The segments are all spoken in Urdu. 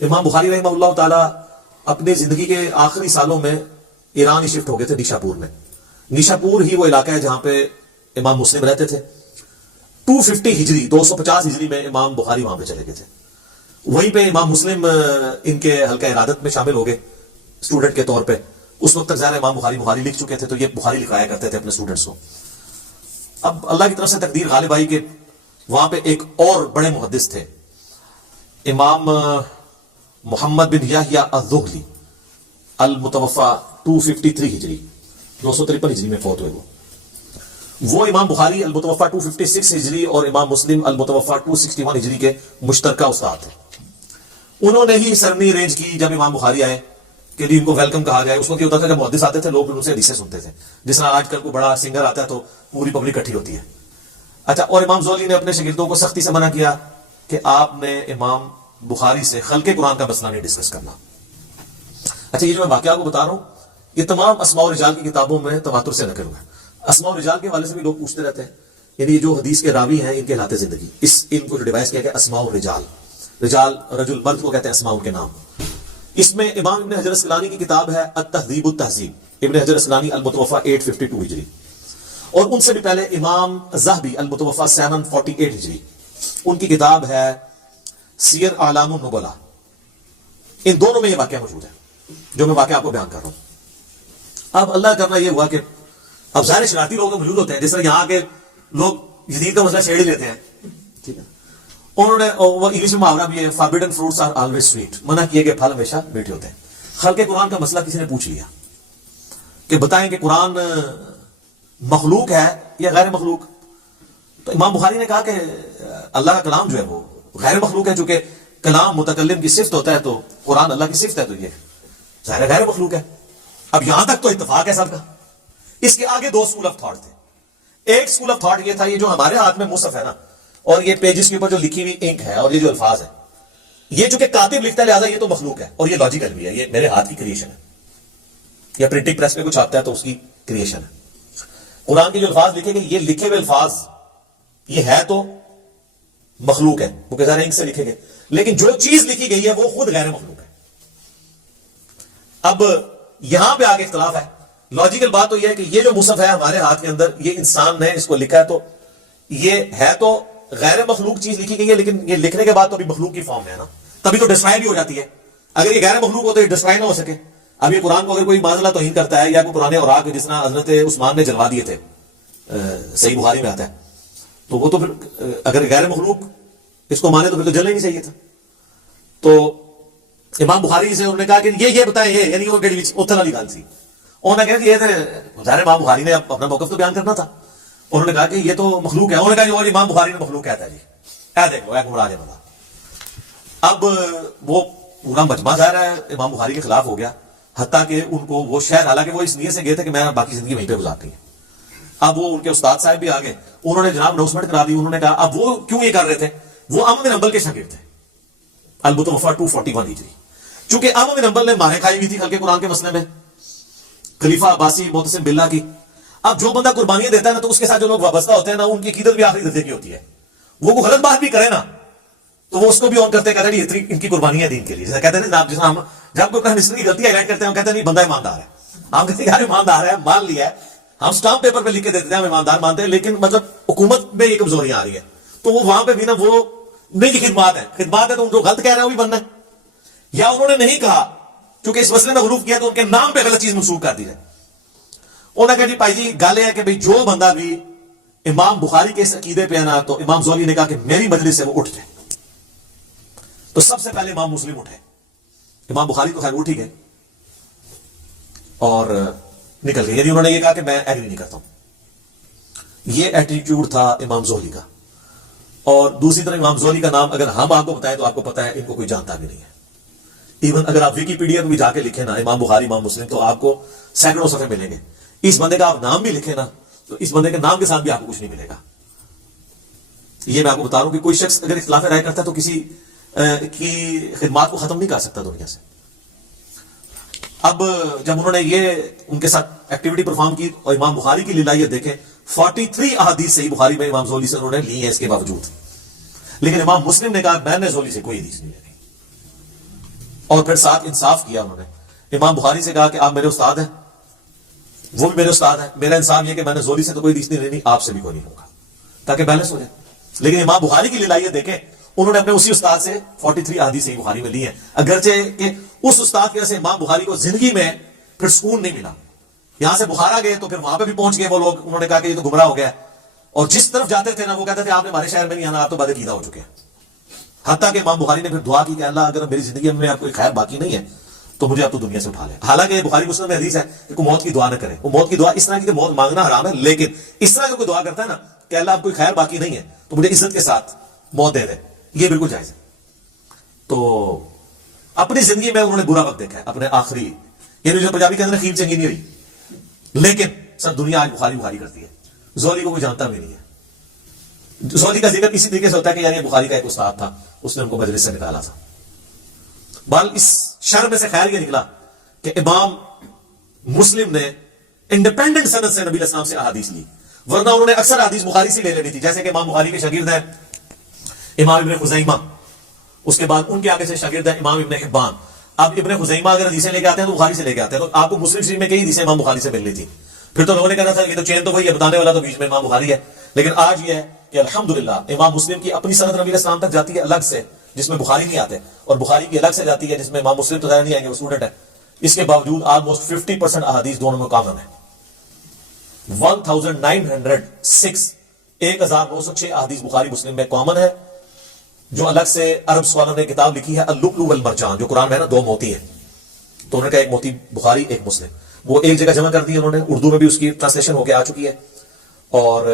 امام بخاری رحمہ اللہ تعالی اپنی زندگی کے آخری سالوں میں ایران ہی شفٹ ہو گئے تھے، نیشاپور میں۔ نیشاپور ہی وہ علاقہ ہے جہاں پہ امام مسلم رہتے تھے۔ 250 ہجری 250 ہجری میں امام بخاری وہاں پہ چلے گئے تھے۔ وہیں پہ امام مسلم ان کے حلقہ ارادت میں شامل ہو گئے اسٹوڈنٹ کے طور پہ۔ اس وقت تک ظاہر امام بخاری لکھ چکے تھے، تو یہ بخاری لکھایا کرتے تھے اپنے اسٹوڈنٹس کو۔ اب اللہ کی طرف سے تقدیر غالب آئی کہ وہاں پہ ایک اور بڑے محدث تھے، امام محمد بن یحییٰ الذغلی، المتوفى 253 ہجری 253 ہجری میں فوت ہوئے۔ وہ امام بخاری المتوفى 256 ہجری اور امام مسلم المتوفى 261 ہجری کے مشترکہ استاد تھے۔ انہوں نے ہی سرنی ارینج کی جب امام بخاری آئے کہ ان کو ویلکم کہا جائے۔ اس وقت یہ ہوتا تھا جب محدث آتے تھے لوگ ان سے حدیثیں سنتے تھے، جس طرح آج کل کو بڑا سنگر آتا ہے تو پوری پبلک اکٹھی ہوتی ہے۔ اچھا، اور امام زولی نے اپنے شاگردوں کو سختی سے منع کیا کہ آپ نے امام بخاری سے خلق قرآن کا مسئلہ نہیں ڈسکس کرنا۔ اچھا، یہ جو میں واقعہ کو بتا رہا ہوں یہ تمام اسماء و رجال کی کتابوں میں تواتر سے نقل ہوا ہے۔ اسماء و رجال کے حوالے سے بھی لوگ پوچھتے رہتے ہیں، یعنی جو حدیث کے راوی ہیں ان کے حالات زندگی، اس علم کو جو ڈیوائس کیا گیا اسماء و رجال، رجال رجل مرد کو کہتے ہیں اسماء ان کے نام۔ اس میں امام ابن حجر اسقلانی کی کتاب ہے التہذیب التہذیب، ابن حجر اسقلانی المتوفى 852 ہجری، اور ان سے بھی پہلے امام ذہبی المتوفى 748 ہجری، ان کی کتاب ہے سیر اعلام النبلاء۔ ان دونوں میں یہ واقعہ موجود ہے جو میں واقعہ آپ کو بیان کر رہا ہوں۔ اب اللہ کرنا یہ ہوا کہ اب ظاہر شرارتی لوگ موجود ہوتے ہیں، جس طرح یہاں کے لوگ جدید کا مسئلہ چھیڑ ہی لیتے ہیں، ٹھیک ہے۔ انہوں نے وہ انگلش میں محاورہ بھی ہے، forbidden fruits are always sweet, منع کیے گئے پھل ہمیشہ میٹھے ہوتے ہیں۔ خلق قرآن کا مسئلہ کسی نے پوچھ لیا کہ بتائیں کہ قرآن مخلوق ہے یا غیر مخلوق؟ تو امام بخاری نے کہا کہ اللہ کا کلام جو ہے وہ غیر مخلوق ہے، چونکہ کلام متکلم کی صفت ہوتا ہے تو قرآن اللہ کی صفت ہے، تو یہ ظاہر غیر مخلوق ہے۔ اب یہاں تک تو اتفاق ہے سب کا۔ اس کے آگے دو اسکول آف تھاٹ تھے۔ ایک اسکول آف تھاٹ یہ تھا، یہ جو ہمارے ہاتھ میں مصحف ہے نا، اور یہ پیجز کے اوپر جو لکھی ہوئی انک ہے اور یہ جو الفاظ ہے، یہ جو کہ کاتب لکھتا ہے لہٰذا یہ تو مخلوق ہے اور یہ لاجیکل بھی ہے، یہ میرے ہاتھ کی کریشن ہے، یا پرنٹنگ پریس میں کچھ آتا ہے تو اس کی کریشن ہے۔ قرآن کے جو الفاظ لکھے گئے، یہ لکھے ہوئے الفاظ یہ ہے تو مخلوق ہے، وہ کہ ظاہر انک سے لکھے گئے، لیکن جو چیز لکھی گئی ہے وہ خود غیر مخلوق ہے۔ اب یہاں پہ آگے اختلاف ہے۔ لاجیکل بات تو یہ ہے کہ یہ جو مصحف ہے ہمارے ہاتھ کے اندر، یہ انسان نے اس کو لکھا ہے، تو یہ ہے تو غیر مخلوق چیز لکھی گئی ہے، لیکن یہ لکھنے کے بعد تو ابھی مخلوق کی فارم ہے نا، تبھی تو ڈسٹرائے بھی ہو جاتی ہے۔ اگر یہ غیر مخلوق ہو تو یہ ڈسٹرائے نہ ہو سکے۔ اب یہ قرآن کو اگر کوئی معذلہ توہین کرتا ہے یا کوئی پرانے اوراق جس طرح حضرت عثمان نے جلوا دیے تھے، صحیح بخاری میں آتا ہے، تو وہ تو پھر اگر غیر مخلوق اس کو مانے تو پھر تو جلنا ہی نہیں چاہیے تھا۔ تو امام بخاری سے انہوں نے کہا کہ یہ بتائیں، یہ یعنی وہ اتھل والی گل تھی۔ انہوں نے کہا کہ یہ ظاہر امام بخاری نے اپنا موقف تو بیان کرنا تھا۔ انہوں نے کہا کہ یہ تو مخلوق ہے۔ انہوں نے کہا کہ امام بخاری نے مخلوق کہتا ہے، جی اے دیکھ لو، اے گمراہ بندہ۔ اب وہ پورا مجمع ظاہر ہے امام بخاری کے خلاف ہو گیا، حتیٰ کہ ان کو وہ شہر، حالانکہ وہ اس نیت سے گئے تھے کہ میں باقی زندگی وہیں پہ گزارنی ہے۔ اب وہ ان کے استاد صاحب بھی آ گئے، انہوں نے جناب اناؤنسمنٹ کرا دی۔ انہوں نے کہا اب وہ کیوں یہ کر رہے تھے، وہ امام بن حنبل کے شاگرد تھے، المتوفى 241 ہجری۔ چونکہ امام بن حنبل نے مارے کھائی ہوئی تھی خلق قرآن کے مسئلے میں، خلیفہ عباسی معتصم باللہ کی۔ اب جو بندہ قربانیاں دیتا ہے نا، تو اس کے ساتھ جو لوگ وابستہ ہوتے ہیں نا، ان کی عقیدت بھی آخری درجے کی ہوتی ہے۔ وہ کوئی غلط بات بھی کرے نا تو وہ اس کو بھی آن کرتے کہتے ہیں اتنی ان کی قربانیاں دین کے لیے، جیسے کہتے ہیں نا، جس ہم جب کوئی مسلم کی غلطی ہائلائٹ کرتے ہیں ہم کہتے ہیں نہیں بندہ ایماندار ہے، ہم کہتے ہیں یار ایماندار ہے، مان لیا ہے، ہم سٹامپ پیپر پہ لکھ کے دیتے ہیں ہم ایماندار مانتے ہیں، لیکن مطلب حکومت میں یہ کمزوریاں آ رہی ہے، تو وہ وہاں پہ بھی نا وہ نہیں کی خدمات ہے تو ان کو غلط کہہ رہے ہیں وہ بھی بننا ہے، یا انہوں نے نہیں کہا چونکہ اس مسئلے میں غلوف کیا تو ان کے نام پہ غلط چیز منسوخ کر دی جائے۔ انہوں نے کہا جی بھائی جی گل یہ ہے کہ بھائی جو بندہ بھی امام بخاری کے اس عقیدے پہ آنا، تو امام زولی نے کہا کہ میری مجلس سے وہ اٹھ جائے۔ تو سب سے پہلے امام مسلم اٹھے، امام بخاری تو خیر اٹھ ہی گئے اور نکل گئے، یعنی انہوں نے یہ کہا کہ میں ایگری نہیں کرتا ہوں۔ یہ ایٹیٹیوڈ تھا امام زولی کا۔ اور دوسری طرف امام زولی کا نام اگر ہم آپ کو بتائیں تو آپ کو پتا ہے ان کو کوئی جانتا بھی نہیں ہے۔ ایون اگر آپ ویکیپیڈیا میں بھی جا کے لکھیں نا امام بخاری امام مسلم، تو آپ کو سینکڑوں صفحے ملیں گے۔ اس بندے کا آپ نام بھی لکھیں نا تو اس بندے کے نام کے ساتھ بھی آپ کو کچھ نہیں ملے گا۔ یہ میں آپ کو بتا رہا ہوں کہ کوئی شخص اگر اختلاف رائے کرتا ہے تو کسی کی خدمات کو ختم نہیں کر سکتا دنیا سے۔ اب جب انہوں نے یہ ان کے ساتھ ایکٹیویٹی پرفارم کی اور امام بخاری کی للائیت دیکھیں، 43 احادیث صحیح بخاری میں امام زولی سے انہوں نے لی ہیں اس کے باوجود، لیکن امام مسلم نے کہا میں نے زولی سے کوئی حدیث نہیں لینی۔ اور پھر ساتھ انصاف کیا انہوں نے. امام بخاری سے کہا کہ آپ میرے استاد ہیں, وہ بھی میرے استاد ہیں, میرا انصاف یہ کہ میں نے زوری سے تو کوئی حدیث نہیں لینی, آپ سے بھی کوئی نہیں ہوگا, تاکہ بیلنس ہو جائے. لیکن امام بخاری کی لڑائیت دیکھیں, انہوں نے اپنے اسی استاد سے 43 احادیث صحیح بخاری میں لی ہیں, اگرچہ کہ اس استاد کی وجہ سے امام بخاری کو زندگی میں پھر سکون نہیں ملا. یہاں سے بخارا گئے تو پھر وہاں پہ بھی پہنچ گئے وہ لوگ, انہوں نے کہا کہ یہ تو گمراہ ہو گیا ہے, اور جس طرف جاتے تھے نا وہ کہتے تھے آپ نے ہمارے شہر میں نہیں آنا, آپ تو بدعقیدہ ہو چکے ہیں. حتیٰ کہ امام بخاری نے پھر دعا کی کہ اللہ اگر میری زندگی میں آپ کوئی خیر باقی نہیں ہے تو مجھے آپ تو دنیا سے اٹھا لے. حالانکہ بخاری مسلم میں حدیث ہے کہ کوئی موت کی دعا نہ کرے, وہ موت کی دعا اس طرح کی کہ موت مانگنا حرام ہے, لیکن اس طرح کی کوئی دعا کرتا ہے نا کہ اللہ آپ کوئی خیر باقی نہیں ہے تو مجھے عزت کے ساتھ موت دے دے, یہ بالکل جائز ہے. تو اپنی زندگی میں انہوں نے برا وقت دیکھا ہے, اپنے آخری, یعنی جو پنجابی کے اندر خیر چنگی نہیں رہی, لیکن سب دنیا آج بخاری بخاری کرتی ہے. زہری کو کوئی جانتا بھی نہیں ہے. زہری کا ذکر اسی طریقے سے ہوتا ہے کہ یار یہ بخاری کا ایک استاد تھا, اس نے ان کو مجلس سے نکالا تھا. بال اس شر میں سے خیر یہ نکلا کہ امام مسلم نے انڈیپینڈنٹ سند سے نبی علیہ السلام سے احادیث لی, ورنہ انہوں نے اکثر احادیث بخاری سے لے لینی تھی. جیسے کہ امام بخاری کے شاگرد ہیں امام ابن خزیمہ, اس کے بعد ان کے آگے سے شاگرد ہے امام ابن حبان. اب ابن خزیمہ اگر حدیثیں لے کے آتے ہیں تو بخاری سے لے کے آتے ہیں, تو آپ کو مسلم شریف میں کئی حدیثیں امام بخاری سے ملنی تھی. پھر تو لوگوں نے کہا تھا کہ تو چین تو وہی ہے, بتانے والا تو بیچ میں امام بخاری ہے. لیکن آج یہ ہے کہ الحمدللہ امام مسلم کی اپنی سند نبی علیہ السلام تک جاتی ہے الگ سے, جس میں بخاری نہیں آتے, اور بخاری کی الگ سے جاتی ہے جس میں امام مسلم تو ظاہر نہیں آئیں گے, وہ اسٹوڈنٹ ہے. اس کے باوجود آلموسٹ 50% احادیث دونوں میں کامن ہے. 1906 1906 احادیث بخاری مسلم میں کامن ہے. جو الگ سے عرب سکالر نے کتاب لکھی ہے اللؤلؤ والمرجان, جو قرآن میں ہے نا 2 موتی ہیں, تو انہوں نے کہا ایک موتی بخاری ایک مسلم, وہ ایک جگہ جمع کر دی انہوں نے, اردو میں بھی اس کی ٹرانسلیشن ہو کے آ چکی ہے. اور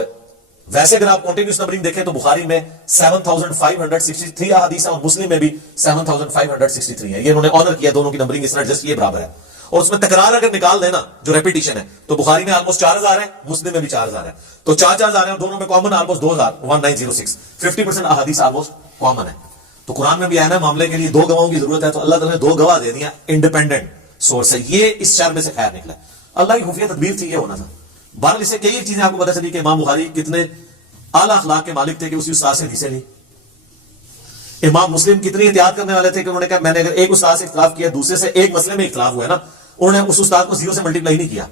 ویسے اگر آپ کنٹینیوس نمبرنگ دیکھیں تو بخاری میں 7563 احادیث ہیں اور مسلم میں بھی 7563 ہے. یہ انہوں نے آنر کیا, دونوں کی نمبرنگ اس طرح جسٹ یہ برابر ہے. اور اس میں تکرار اگر نکال دینا جو ریپیٹیشن ہے تو بخاری میں آلموسٹ 4000 ہے, مسلم میں بھی 4000 ہے, تو 4000 ہے, دونوں میں کامن آلموسٹ 1906. 50% احادیث آلموسٹ کامن ہے. تو قرآن میں بھی آیا نا معاملے کے لیے 2 گواہوں کی ضرورت ہے, تو اللہ تعالیٰ نے 2 گواہ دے دیا انڈیپینڈنٹ سورس ہے. یہ اس شر میں سے خیر نکلا, اللہ کی خفیہ تدبیر تھی, یہ ہونا تھا. بہرحال اس سے کئی چیزیں آپ کو پتہ چلی کہ امام بخاری کتنے اعلیٰ اخلاق کے مالک تھے کہ اسی استاد سے حدیثیں لی. امام مسلم کتنی احتیاط کرنے والے تھے کہ انہوں نے کہا میں نے اگر ایک استاد سے اختلاف کیا, دوسرے سے ایک مسئلے میں اختلاف ہوا ہے نا, انہوں نے اس استاد کو 0 سے ملٹیپلائی نہیں کیا.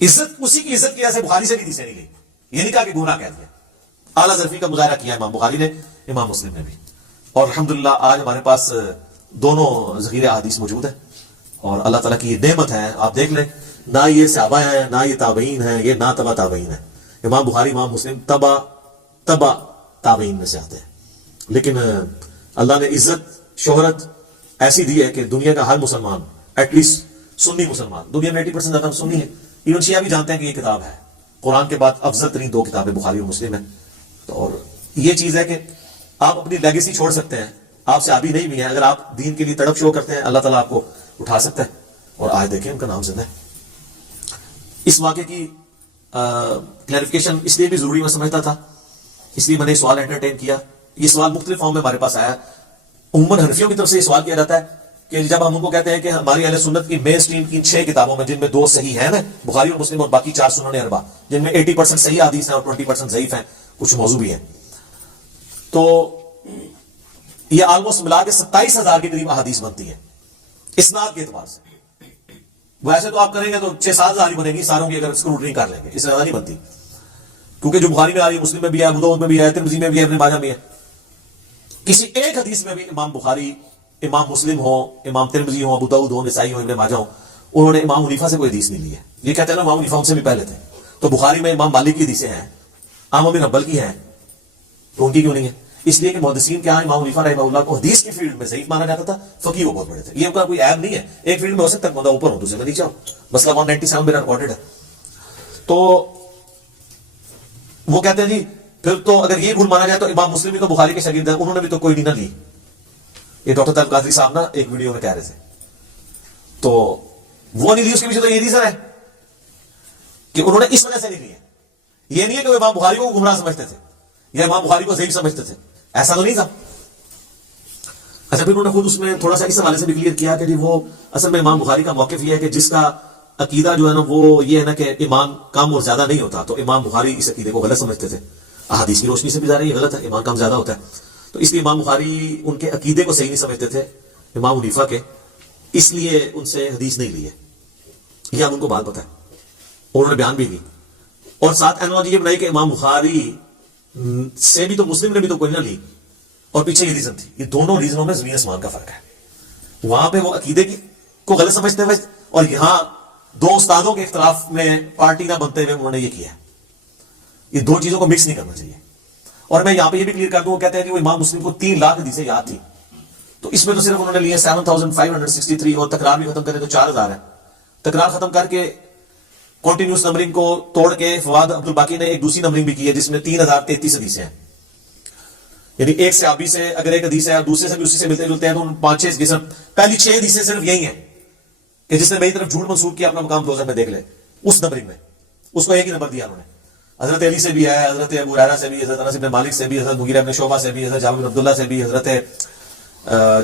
عزت اسی کی عزت کی وجہ سے بخاری سے بھی حدیثیں نہیں لی, یہ نہیں کہا کہ گناہ کہہ دیا. اعلیٰ ظرفی کا مظاہرہ کیا امام بخاری نے, امام مسلم نے بھی. اور الحمدللہ آج ہمارے پاس دونوں ذخیرے احادیث موجود ہیں, اور اللہ تعالیٰ کی یہ نعمت ہے. آپ دیکھ لیں, نہ یہ صحابہ ہیں, نہ یہ تابعین ہیں, یہ نہ تبع تابعین ہیں. امام بخاری امام مسلم تبع تابعین میں سے آتے ہیں. لیکن اللہ نے عزت شہرت ایسی دی ہے کہ دنیا کا ہر مسلمان, ایٹ لیسٹ سنی مسلمان, دنیا میں 80% زیادہ سنی ہے, ایون شیعہ بھی جانتے ہیں کہ یہ کتاب ہے. قرآن کے بعد افضل ترین 2 کتابیں بخاری اور مسلم ہیں. اور یہ چیز ہے کہ آپ اپنی لیگیسی چھوڑ سکتے ہیں, آپ سے عادی نہیں بھی ہیں, اگر آپ دین کے لیے تڑپ شو کرتے ہیں اللہ تعالیٰ آپ کو اٹھا سکتا ہے. اور آج دیکھیں ان کا نام زندہ ہے. اس واقعے کی کلیریفیکیشن اس لیے بھی ضروری میں سمجھتا تھا, اس لیے میں نے سوال انٹرٹین کیا. یہ سوال مختلف فارم میں ہمارے پاس آیا. عموماً حنفیوں کی طرف سے یہ سوال کیا جاتا ہے کہ جب ہم ان کو کہتے ہیں کہ ہماری اہل سنت کی مین سٹریم کی 6 کتابوں میں, جن میں 2 صحیح ہیں نا بخاری اور مسلم, اور باقی 4 سنن اربع, جن میں 80% صحیح حدیث ہیں اور 20% ضعیف ہیں, کچھ موضوع بھی ہیں, تو یہ آلموسٹ ملا کے 27,000 کے قریب احادیث بنتی ہیں اسناد کے اعتبار سے. ویسے تو آپ کریں گے تو 6-7 ہزار ہی بنے گی ساروں کی, اگر اسکروٹنی کر لیں گے, اس سے زیادہ نہیں بنتی, کیونکہ جو بخاری میں آ رہی ہے, مسلم میں بھی ہے, ابو داؤد میں بھی ہے, ترمذی میں بھی ہے, ابن ماجہ میں ہے. کسی ایک حدیث میں بھی امام بخاری, امام مسلم ہو, امام ترمذی ہو, ابو داؤد ہو, نسائی ہو, ابن ماجہ ہو, انہوں نے امام حنیفہ سے کوئی حدیث نہیں لی ہے. یہ کہتے ہیں نا امام حنیفہ ان سے بھی پہلے تھے, تو بخاری میں امام مالک کی حدیثیں ہیں, احمد بن حنبل کی ہیں, تو ان کی کیوں نہیں ہے؟ اس لیے کہ محدثین کے ہاں امام حنیفہ رحمہ اللہ کو حدیث کی فیلڈ میں ضعیف مانا جاتا تھا, فقیہ وہ بہت بڑے تھے. یہ ان کا کوئی عیب نہیں ہے, ایک فیلڈ میں ہو سکتا ہے بندہ اوپر ہو, دوسرے میں نیچے ہو. مسئلہ 197 میرا ریکارڈڈ ہے. تو وہ کہتے ہیں جی پھر تو اگر یہ بھول مانا جائے تو امام مسلم بھی تو بخاری کے شاگرد ہیں, انہوں نے بھی تو کوئی نہیں نہ لی. یہ ڈاکٹر طلب قادری صاحب نا ایک ویڈیو میں کہہ رہے تھے, تو وہ نہیں لی, اس کے پیچھے تو یہ ریزن ہے کہ انہوں نے اس وجہ سے نہیں لی ہے. یہ نہیں ہے کہ وہ امام بخاری کو گمراہ سمجھتے تھے یا امام بخاری کو ضعیف سمجھتے تھے, ایسا تو نہیں تھا. اچھا پھر انہوں نے خود اس میں تھوڑا سا اس حوالے سے بھی کلیئر کیا کہ جی وہ اصل میں امام بخاری کا موقف یہ ہے کہ جس کا عقیدہ جو ہے نا وہ یہ ہے نا کہ ایمان کم اور زیادہ نہیں ہوتا, تو امام بخاری اس عقیدے کو غلط سمجھتے تھے. احادیث کی روشنی سے بھی ظاہر ہے یہ غلط ہے, ایمان کم زیادہ ہوتا ہے, تو اس لیے امام بخاری ان کے عقیدے کو صحیح نہیں سمجھتے تھے امام حنیفہ کے, اس لیے ان سے حدیث نہیں لی ہے، یہ اب ان کو بات پتہ ہے، انہوں نے بیان بھی کی، اور ساتھ اینالوجی یہ بنائی کہ امام بخاری سے بھی تو مسلم نے بھی تو کوئی نہ لی، اور پیچھے یہ ریزن تھی. یہ دونوں ریزنوں میں زمین آسمان کا فرق ہے. وہاں پہ وہ عقیدے کی کو غلط سمجھتے ہوئے، اور یہاں دو استادوں کے اختلاف میں پارٹی نہ بنتے ہوئے انہوں نے یہ کیا ہے. یہ دو چیزوں کو مکس نہیں کرنا چاہیے. اور میں یہاں پہ یہ بھی کلیئر کر دوں، وہ کہتے ہیں کہ وہ امام مسلم کو 3 لاکھ حدیثیں یاد تھی، تو اس میں تو صرف انہوں نے لیے 7563، اور تکرار بھی ختم کرے تو 4000 ہے. تکرار ختم کر کے کنٹینیوس نمبرنگ کو توڑ کے فواد عبد الباقی نے ایک دوسری نمبرنگ بھی کی ہے جس میں 3033 حدیثیں ہیں. یعنی ایک صحابی سے اگر ایک حدیث ہے اور دوسرے سے بھی اسی سے ملتے جلتے ہیں تو 5-6 قسم، پہلی 6 حدیثیں صرف یہی ہیں کہ جس نے میری طرف جھوٹ منسوخ کیا اپنا مقام دوزخ میں دیکھ لے. اس نمبرنگ میں اس کو ایک ہی نمبر دیا انہوں نے. حضرت علی سے بھی ہے، حضرت ابو ہریرہ سے بھی، حضرت انس بن مالک سے بھی، حضرت مغیرہ بن شعبہ سے بھی، حضرت جابر بن عبداللہ سے بھی، حضرت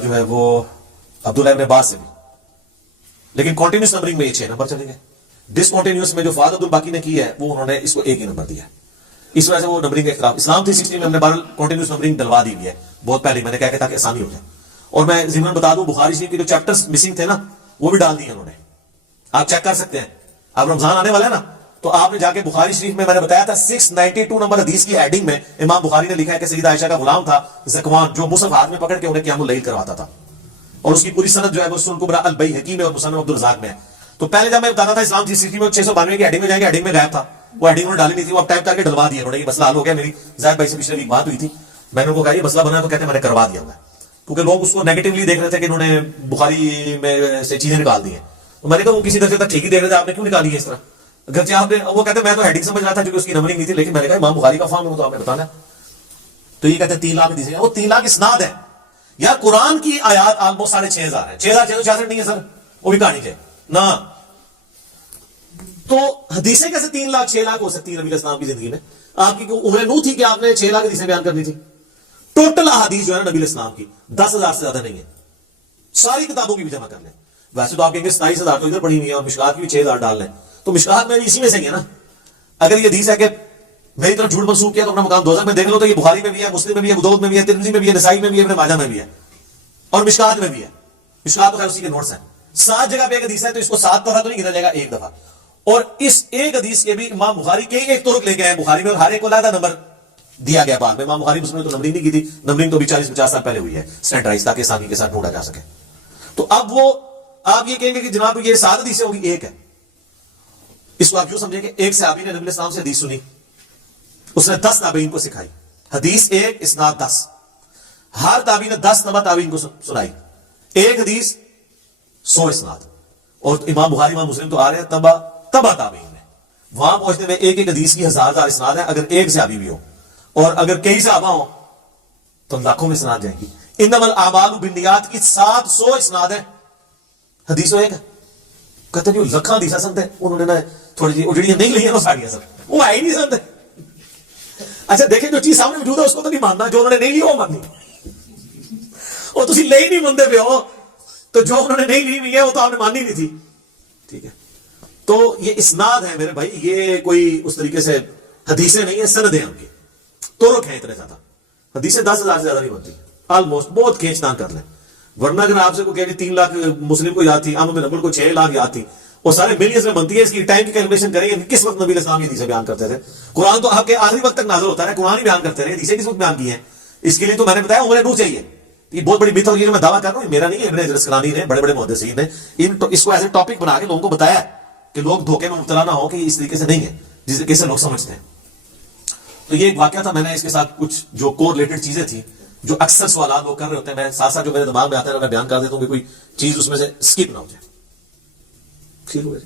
جو ہے وہ عبداللہ بن عباس سے بھی. لیکن کنٹینیوس نمبرنگ میں یہ 6 نمبر چلے گئے. ڈس کنٹینیوس میں جو فواد عبد الباقی نے کی ہے وہ انہوں نے اس کو ایک ہی نمبر دیا. اس وجہ سے وہ نمبرنگ کا اختلاف. اسلام 360 میں ہم نے بہرحال کنٹینیوس نمبرنگ ڈلوا دی ہوئی ہے بہت پہلے، میں نے کہا کہ تاکہ آسانی ہو جائے. اور میں ضمن بتا دوں بخاری شریف کے جو چیپٹرز مسنگ تھے نا وہ بھی ڈال دیے انہوں نے. آپ چیک کر سکتے ہیں. اب رمضان آنے والا ہے نا تو آپ نے جا کے بخاری شریف میں نے بتایا تھا 692 نمبر حدیث کی ہیڈنگ میں امام بخاری نے لکھا ہے کہ سیدہ عائشہ کا غلام تھا زکوان جو مصحف ہاتھ میں پکڑ کے انہیں قیام اللیل کرواتا تھا، اور اس کی پوری سند جو ہے وہ سنن کبریٰ البیہقی میں اور مصنف عبد الرزاق میں ہے. تو پہلے جب میں بتاتا تھا اسلام 360 میں 692 کی ہیڈنگ میں جائیں گے، ہیڈنگ میں غائب تھا، وہ ہیڈنگ انہوں نے ڈالی نہیں تھی، وہ اب ٹائپ کر کے ڈلوا دیا انہوں نے. یہ مسئلہ حل ہو گیا. میری زاہد بھائی سے پچھلے ویک بات ہوئی تھی، میں نے ان کو کہا یہ مسئلہ بنا ہے تو کہتے ہیں میں نے کروا دیا ہوا ہے، کیونکہ لوگ اس کو نیگیٹولی دیکھ رہے تھے کہ انہوں نے بخاری میں سے چیزیں نکال دی ہیں. تو میں نے کہا وہ کسی درجے تک ٹھیک ہی دیکھ رہے تھے، آپ نے کیوں نکالی ہے اس طرح؟ اگرچہ آپ نے وہ کہتے ہیں میں تو ہیڈنگ سمجھ رہا تھا کیونکہ اس کی نمبرنگ نہیں تھی، لیکن میں نے کہا امام بخاری کا فارم ہو تو آپ نے بتانا. تو یہ کہتے ہیں 3 لاکھ حدیثیں، وہ 3 لاکھ اسناد ہے. یار قرآن کی آیات آلموسٹ 6500 ہے، 6666 نہیں ہے سر، وہ بھی کہانی ہے نا. تو حدیثیں کیسے 3 لاکھ 6 لاکھ ہو سکتی ہیں نبی علیہ السلام کی زندگی میں؟ آپ کی عمر نو تھی کہ آپ نے 6 لاکھ حدیثیں بیان کرنی تھی؟ ٹوٹل احادیث جو ہے نا نبی علیہ السلام کی 10,000 سے زیادہ نہیں ہے. ساری کتابوں کی بھی جمع کر لیں. ویسے تو آپ کہیں گے 27,000 تو ادھر پڑھی ہوئی ہے اور مشکات کی بھی 6,000 ڈال لیں، تو مشکات میں اسی میں سے ہی ہے نا. اگر یہ حدیث ہے کہ میری طرف جھوٹ منسوخ کیا تو اپنا مقام دوزخ میں دیکھ لو، تو یہ بخاری میں بھی ہے، مسلم میں بھی ہے، ابو داؤد میں بھی ہے، ترمذی میں بھی ہے، نسائی میں بھی ہے، ابن ماجہ میں بھی ہے، اور مشکات میں بھی ہے. مشکات تو خیر اسی کے نوٹس ہیں. 7 جگہ پہ ایک حدیث ہے تو اس کو 7 دفعہ تو نہیں گنا جائے گا، 1 دفعہ. اور اس ایک حدیث کے بھی امام بخاری کے ایک طرق لے کے آئے بخاری میں، اور ہر ایک کو علیحدہ نمبر دیا گیا. بعد میں امام بخاری مسلم نے تو نمبرنگ نہیں کی تھی، نمبرنگ تو بھی 40-50 سال پہلے ہوئی ہے سٹینڈرڈائز، تاکہ آسانی کے ساتھ ڈھونڈا جا سکے. تو اب وہ آپ یہ کہیں گے کہ جناب یہ 7 حدیثیں ہوگی، ایک ہے. اس کو آپ یوں سمجھیں کہ ایک صحابی نے نبی علیہ السلام سے حدیث سنی، اس نے 10 تابعین کو سکھائی. حدیث 1 اسناد 10، ہر تابعی نے 10 نمبر تابعین کو سنائی. ایک حدیث 100 اسناد. اور امام بخاری امام مسلم تو آ رہے ہیں تبا تابعین میں، وہاں پہنچنے میں ایک حدیث کی 1000 اسناد ہے. اگر ایک صحابی بھی ہو اور اگر کئی صحابہ ہوں تو لاکھوں میں اسناد جائیں گی. انما الاعمال بالنیات کی 700 اسناد ہے. حدیث ایک ہے. کہتے ہیں جو لکھاں حدیث سنتے ہیں انہوں نے نا تھوڑی جی اجڑیاں نہیں لیں وہ ساڑیاں سر وہ ہے ہی نہیں سنتے. اچھا دیکھیں جو چیز سامنے موجود ہے اس کو تو نہیں ماننا، جو انہوں نے نہیں لی وہ ماننی. اور تسی لے ہی نہیں مانتے پہ ہو تو جو انہوں نے نہیں لی ہوئی ہے وہ تو آپ نے ماننی نہیں تھی. ٹھیک ہے، تو یہ اسناد ہے میرے بھائی، یہ کوئی اس طریقے سے حدیثیں نہیں ہیں، سندیں ان کی طرق ہیں اتنے زیادہ. حدیثیں 10,000 سے زیادہ نہیں بنتی آلموسٹ، بہت کھینچ تان کر لیں. ورنہ اگر آپ سے کو کہہ 3 لاکھ مسلم کو یاد تھی، عام نمبر کو 6 لاکھ یاد تھی، اور سارے ملینز میں بنتی ہے. اس کی ٹائم کی کیلکولیشن کریں گے کس وقت نبی علیہ السلام یہ حدیثیں بیان کرتے تھے. قرآن تو آپ کے آخری وقت تک نازل ہوتا ہے، قرآن ہی بیان کرتے رہے، حدیثیں کس وقت بیان کی ہیں. اس کے لیے تو میں نے بتایا عمر نو چاہیے. یہ بہت بڑی میتھ ہوگی جو میں دعویٰ کر رہا ہوں، میرا نہیں ہے، ابن اسقلانی نے، بڑے بڑے محدثین نے اس کو ایسے ٹاپک بنا کے لوگوں کو بتایا کہ لوگ دھوکے میں مبتلا نہ ہو کہ اس طریقے سے نہیں ہے جس طریقے سے لوگ سمجھتے ہیں. تو یہ ایک واقعہ تھا. میں نے اس کے ساتھ کچھ جو کو ریلیٹڈ چیزیں تھیں جو اکثر سوالات لوگ کر رہے ہوتے ہیں، میں ساتھ ساتھ جو میرے دماغ میں آتا ہے میں بیان کر دیتا ہوں کہ کوئی چیز اس میں سے اسکپ نہ ہو جائے. ٹھیک ہو گیا.